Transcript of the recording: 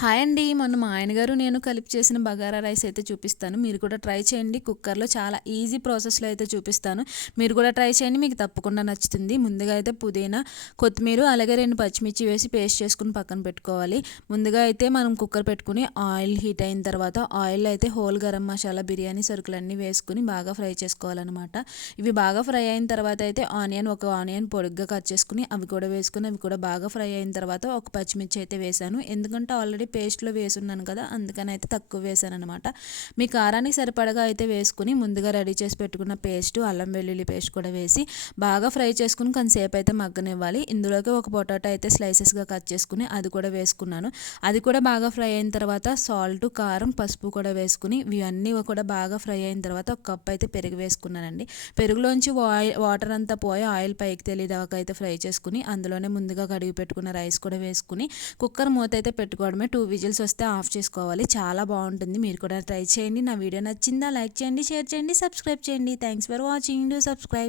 Hi అండి. మొన్న మా ఆయన గారు నేను కలిపి చేసిన బగారా రైస్ అయితే చూపిస్తాను. మీరు కూడా ట్రై చేయండి. కుక్కర్‌లో చాలా ఈజీ ప్రాసెస్‌లో అయితే చూపిస్తాను. మీరు కూడా ట్రై చేయండి. మీకు తప్పకుండా నచ్చుతుంది. ముందుగా అయితే పుదీనా, కొత్తిమీర అలాగే 2 పచ్చిమిర్చి వేసి పేస్ట్ చేసుకొని పక్కన పెట్టుకోవాలి. ముందుగా అయితే మనం కుక్కర్ పెట్టుకొని ఆయిల్ హీట్ అయిన తర్వాత ఆయిల్‌లో అయితే హోల్ గరం మసాలా, బిర్యానీ సరుకులన్నీ వేసుకొని బాగా ఫ్రై చేసుకోవాలనమాట. ఇవి బాగా ఫ్రై అయిన తర్వాత అయితే ఒక ఆనియన్ పొడుగ్గా కట్ చేసుకొని అవి కూడా వేసుకొని అవి కూడా బాగా ఫ్రై అయిన తర్వాత ఒక పచ్చిమిర్చి అయితే వేశాను. ఎందుకంటే ఆల్రెడీ పేస్ట్లో వేసున్నాను కదా, అందుకని అయితే తక్కువ వేసాను అనమాట. మీ కారానికి సరిపడగా అయితే వేసుకుని ముందుగా రెడీ చేసి పెట్టుకున్న పేస్ట్, అల్లం వెల్లుల్లి పేస్ట్ కూడా వేసి బాగా ఫ్రై చేసుకుని కొంతసేపు అయితే మగ్గనివ్వాలి. ఇందులోకి ఒక పొటాటో అయితే స్లైసెస్గా కట్ చేసుకుని అది కూడా వేసుకున్నాను. అది కూడా బాగా ఫ్రై అయిన తర్వాత సాల్ట్, కారం, పసుపు కూడా వేసుకుని ఇవన్నీ కూడా బాగా ఫ్రై అయిన తర్వాత ఒక కప్ అయితే పెరుగు వేసుకున్నానండి. పెరుగులోంచి వాటర్ అంతా పోయి ఆయిల్ పైకి తెలియదాకా అయితే ఫ్రై చేసుకుని అందులోనే ముందుగా కడిగి పెట్టుకున్న రైస్ కూడా వేసుకుని కుక్కర్ మూత అయితే పెట్టుకోవడమే. 2 విజిల్స్ వస్తే ఆఫ్ చేసుకోవాలి. చాలా బాగుంటుంది. మీరు కూడా ట్రై చేయండి. నా వీడియో నచ్చిందా? లైక్ చేయండి, షేర్ చేయండి, సబ్స్క్రైబ్ చేయండి. Thanks for watching. Do subscribe.